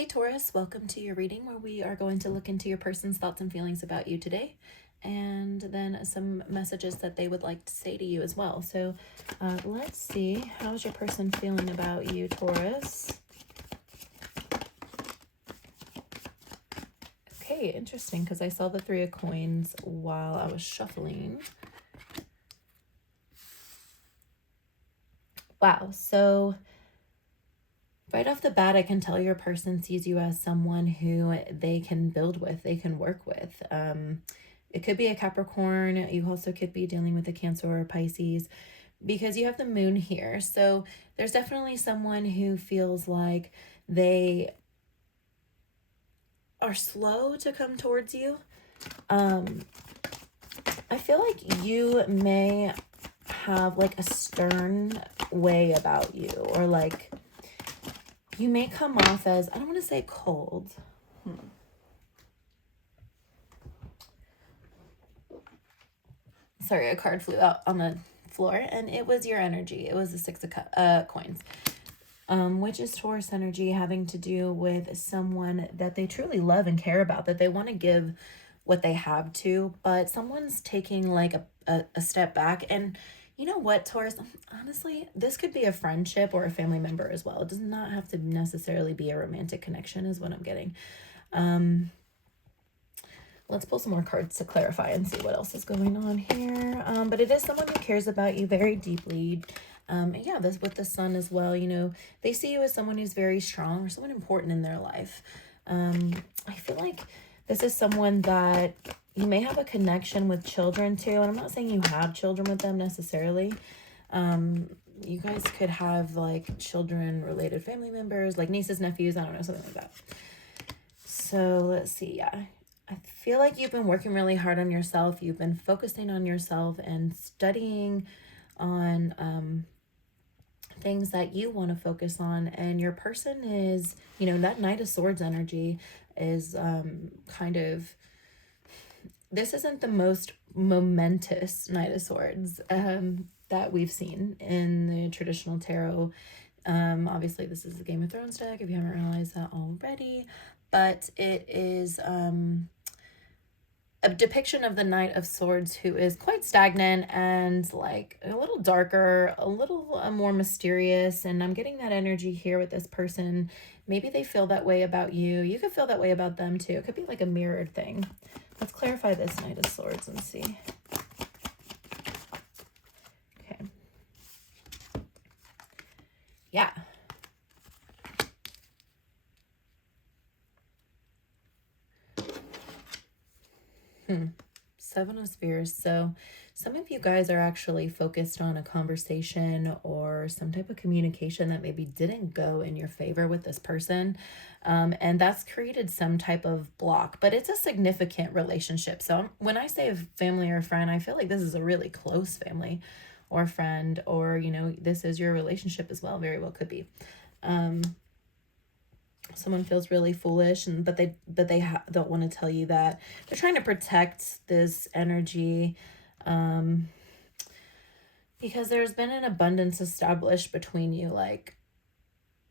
Hey Taurus, welcome to your reading where we are going to look into your person's thoughts and feelings about you today, and then some messages that they would like to say to you as well. So let's see, how's your person feeling about you, Taurus? Okay, interesting, because I saw the Three of Coins while I was shuffling. Wow, so right off the bat, I can tell your person sees you as someone who they can build with, they can work with. It could be a Capricorn. You also could be dealing with a Cancer or a Pisces because you have the moon here. So there's definitely someone who feels like they are slow to come towards you. I feel like you may have like a stern way about you, or like you may come off as, I don't want to say cold. Sorry, a card flew out on the floor and it was your energy. It was the Six of Coins, which is Taurus energy, having to do with someone that they truly love and care about, that they want to give what they have to, but someone's taking like a step back. And you know what, Taurus, honestly, this could be a friendship or a family member as well. It does not have to necessarily be a romantic connection is what I'm getting. Let's pull some more cards to clarify and see what else is going on here. But it is someone who cares about you very deeply. Yeah, this with the sun as well, you know, they see you as someone who's very strong or someone important in their life. I feel like this is someone that you may have a connection with children too. And I'm not saying you have children with them necessarily. You guys could have like children related family members, like nieces, nephews, I don't know, something like that. So let's see. Yeah, I feel like you've been working really hard on yourself. You've been focusing on yourself and studying on things that you want to focus on. And your person is, you know, that Knight of Swords energy is kind of, this isn't the most momentous Knight of Swords that we've seen in the traditional tarot. Obviously, this is the Game of Thrones deck, if you haven't realized that already. But it is a depiction of the Knight of Swords who is quite stagnant and like a little darker, a little more mysterious. And I'm getting that energy here with this person. Maybe they feel that way about you. You could feel that way about them too. It could be like a mirrored thing. Let's clarify this Knight of Swords and see. Okay. Yeah. Seven of Spears. So some of you guys are actually focused on a conversation or some type of communication that maybe didn't go in your favor with this person. And that's created some type of block, but it's a significant relationship. So when I say family or friend, I feel like this is a really close family or friend, or, you know, this is your relationship as well. Very well could be. Someone feels really foolish, and but they don't want to tell you that. They're trying to protect this energy because there's been an abundance established between you. Like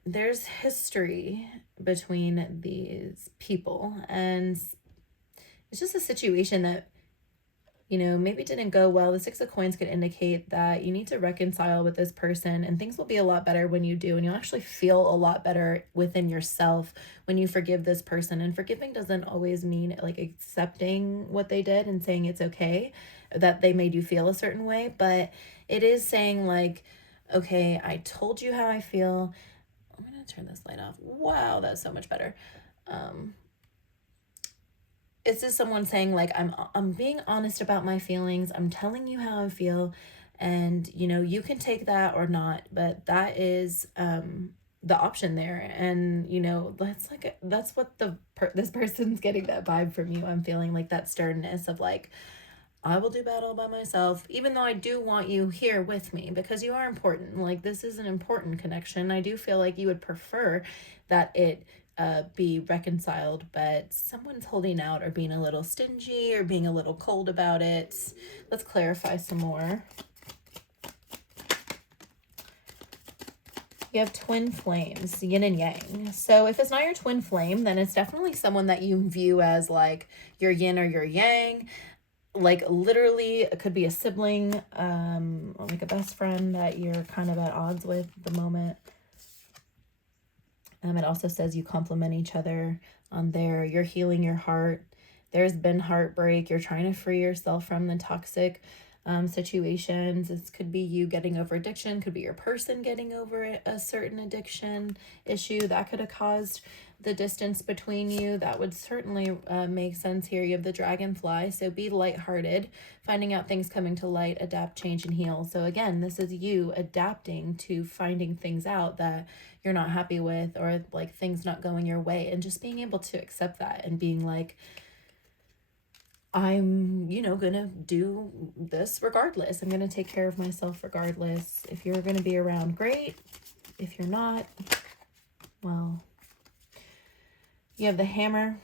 there's history between these people, and it's just a situation that, you know, maybe didn't go well. The Six of Coins could indicate that you need to reconcile with this person, and things will be a lot better when you do. And you'll actually feel a lot better within yourself when you forgive this person. And forgiving doesn't always mean like accepting what they did and saying it's okay that they made you feel a certain way. But it is saying like, okay, I told you how I feel. I'm going to turn this light off. Wow, that's so much better. It's just someone saying like, I'm being honest about my feelings. I'm telling you how I feel, and you know, you can take that or not, but that is the option there. And you know, that's what this person's getting that vibe from you. I'm feeling like that sternness of like, I will do battle by myself, even though I do want you here with me because you are important. Like this is an important connection. I do feel like you would prefer that it be reconciled, but someone's holding out or being a little stingy or being a little cold about it. Let's clarify some more. You have twin flames, yin and yang. So if it's not your twin flame, then it's definitely someone that you view as like your yin or your yang. Like literally, it could be a sibling, like a best friend that you're kind of at odds with at the moment. It also says you complement each other on there. You're healing your heart. There's been heartbreak. You're trying to free yourself from the toxic situations. This could be you getting over addiction, could be your person getting over a certain addiction issue that could have caused the distance between you. That would certainly make sense here. You have the dragonfly, so be lighthearted, finding out things coming to light, adapt, change, and heal. So again, this is you adapting to finding things out that you're not happy with, or like things not going your way, and just being able to accept that and being like, I'm, gonna do this regardless. I'm gonna take care of myself regardless. If you're gonna be around, great. If you're not, well, you have the hammer,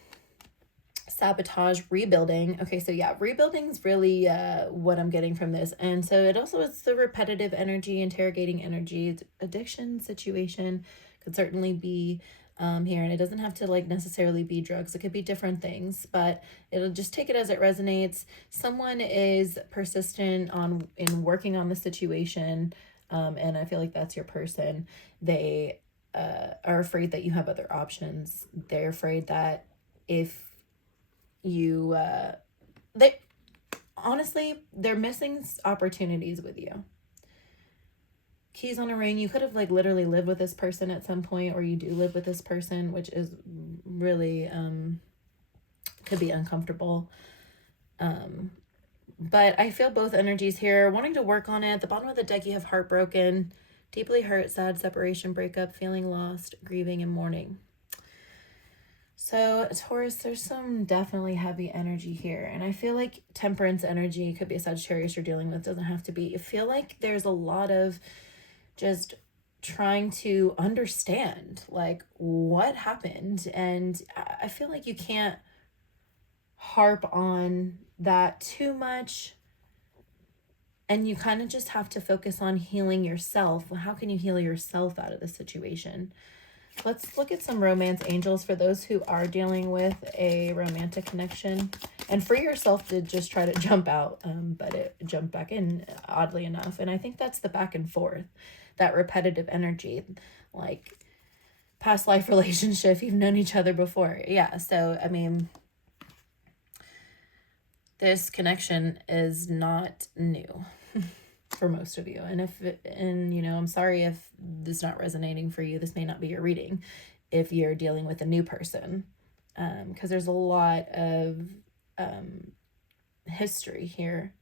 sabotage, rebuilding. Okay, so yeah, rebuilding is really what I'm getting from this. And so it also is the repetitive energy, interrogating energy, addiction situation could certainly be here, and it doesn't have to like necessarily be drugs. It could be different things, but it'll just take it as it resonates. Someone is persistent in working on the situation, and I feel like that's your person. They are afraid that you have other options. They're afraid that if you they honestly, they're missing opportunities with you. Keys on a ring. You could have like literally lived with this person at some point, or you do live with this person, which is really could be uncomfortable. But I feel both energies here, wanting to work on it. At the bottom of the deck, you have heartbroken, deeply hurt, sad, separation, breakup, feeling lost, grieving, and mourning. So Taurus, there's some definitely heavy energy here, and I feel like temperance energy could be a Sagittarius you're dealing with, doesn't have to be. I feel like there's a lot of just trying to understand like what happened, and I feel like you can't harp on that too much, and you kind of just have to focus on healing yourself. How can you heal yourself out of this situation? Let's look at some romance angels for those who are dealing with a romantic connection. And free yourself did just try to jump out, but it jumped back in, oddly enough. And I think that's the back and forth, that repetitive energy, like past life relationship, you've known each other before. Yeah, so, I mean, this connection is not new for most of you. And I'm sorry if this is not resonating for you. This may not be your reading if you're dealing with a new person, because there's a lot of history here.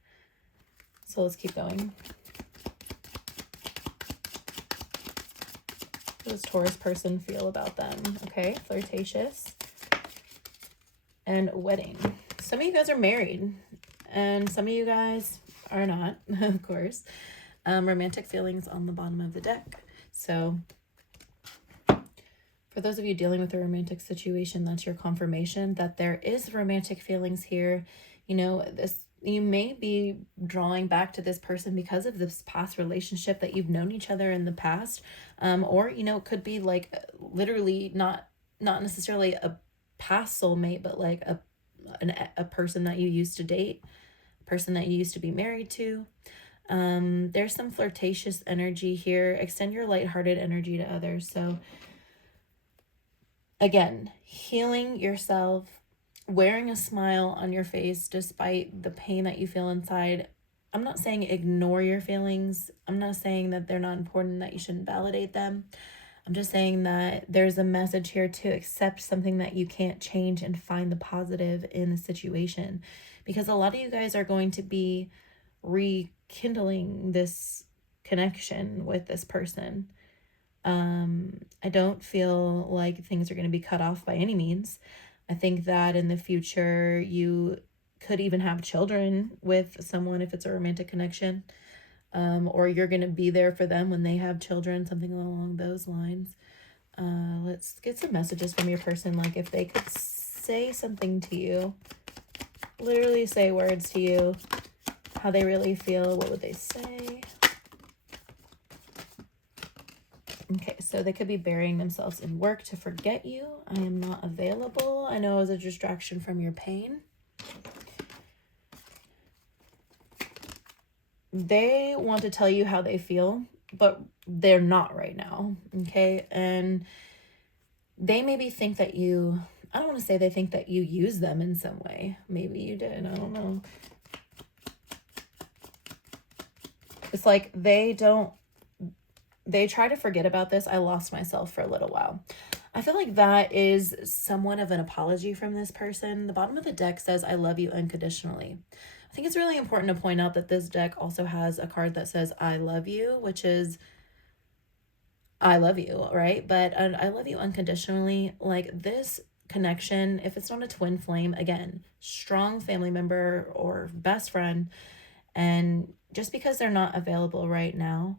So let's keep going. What does Taurus person feel about them? Okay, flirtatious and wedding. Some of you guys are married, and some of you guys are not, of course. Romantic feelings on the bottom of the deck. So for those of you dealing with a romantic situation, that's your confirmation that there is romantic feelings here. You may be drawing back to this person because of this past relationship that you've known each other in the past. Or, it could be like literally not necessarily a past soulmate, but like a person that you used to date, a person that you used to be married to. There's some flirtatious energy here. Extend your lighthearted energy to others. So again, healing yourself, wearing a smile on your face despite the pain that you feel inside. I'm not saying ignore your feelings. I'm not saying that they're not important, that you shouldn't validate them. I'm just saying that there's a message here to accept something that you can't change and find the positive in the situation, because a lot of you guys are going to be rekindling this connection with this person. I don't feel like things are going to be cut off by any means. I think that in the future you could even have children with someone if it's a romantic connection, or you're going to be there for them when they have children, something along those lines. Let's get some messages from your person. Like if they could say something to you, literally say words to you, how they really feel, what would they say? Okay, so they could be burying themselves in work to forget you. I am not available. I know it was a distraction from your pain. They want to tell you how they feel, but they're not right now, okay? And they maybe think that you, I don't want to say they think that you use them in some way. Maybe you did, I don't know. It's like they try to forget about this. I lost myself for a little while. I feel like that is somewhat of an apology from this person. The bottom of the deck says, I love you unconditionally. I think it's really important to point out that this deck also has a card that says, I love you, which is, I love you, right? But I love you unconditionally. Like this connection, if it's not a twin flame, again, strong family member or best friend, and just because they're not available right now,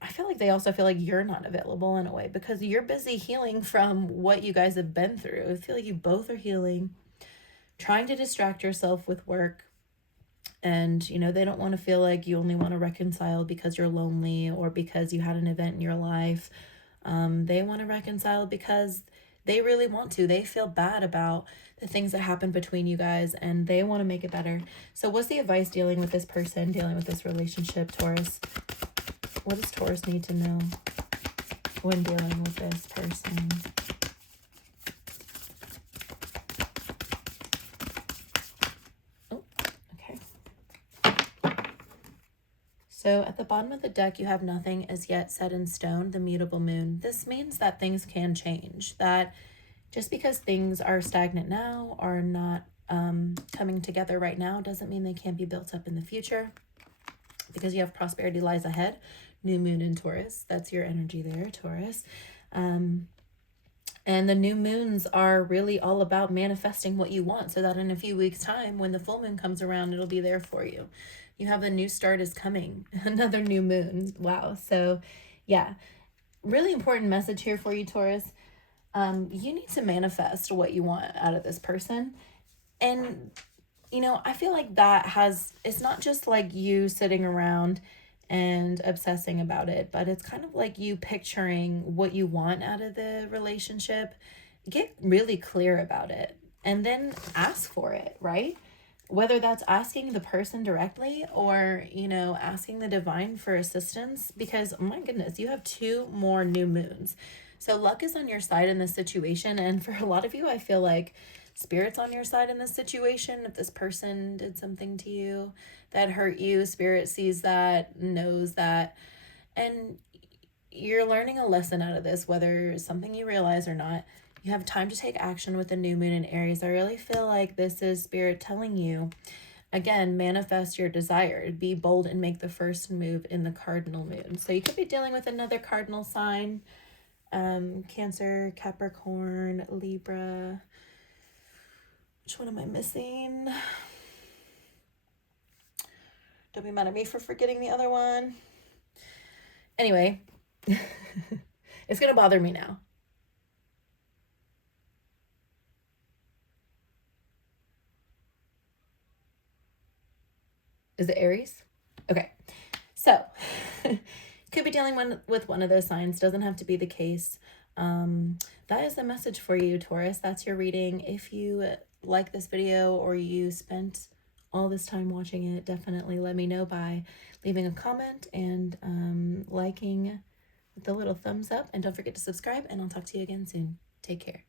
I feel like they also feel like you're not available in a way because you're busy healing from what you guys have been through. I feel like you both are healing, trying to distract yourself with work. And, you know, they don't want to feel like you only want to reconcile because you're lonely or because you had an event in your life. They want to reconcile because they really want to. They feel bad about the things that happen between you guys and they want to make it better. So what's the advice dealing with this person, dealing with this relationship, Taurus? What does Taurus need to know when dealing with this person? Oh, okay. So at the bottom of the deck, you have nothing as yet set in stone, the mutable moon. This means that things can change, that just because things are stagnant now, are not coming together right now, doesn't mean they can't be built up in the future, because you have prosperity lies ahead. New moon in Taurus. That's your energy there, Taurus. And the new moons are really all about manifesting what you want so that in a few weeks' time, when the full moon comes around, it'll be there for you. You have a new start is coming, another new moon. Wow. So yeah, really important message here for you, Taurus. You need to manifest what you want out of this person. And, you know, I feel like it's not just like you sitting around and obsessing about it, but it's kind of like you picturing what you want out of the relationship. Get really clear about it and then ask for it, right? Whether that's asking the person directly or, you know, asking the divine for assistance, because oh my goodness, you have 2 more new moons. So luck is on your side in this situation. And for a lot of you, I feel like spirit's on your side in this situation. If this person did something to you that hurt you, spirit sees that, knows that, and you're learning a lesson out of this, whether it's something you realize or not. You have time to take action with the new moon in Aries. I really feel like this is spirit telling you, again, manifest your desire. Be bold and make the first move in the cardinal moon. So you could be dealing with another cardinal sign, Cancer, Capricorn, Libra. Which one am I missing? Don't be mad at me for forgetting the other one. Anyway, it's going to bother me now. Is it Aries? Okay. So, could be dealing with one of those signs. Doesn't have to be the case. That is the message for you, Taurus. That's your reading. If you like this video or you spent all this time watching it, definitely let me know by leaving a comment and liking with the little thumbs up. And don't forget to subscribe, and I'll talk to you again soon. Take care.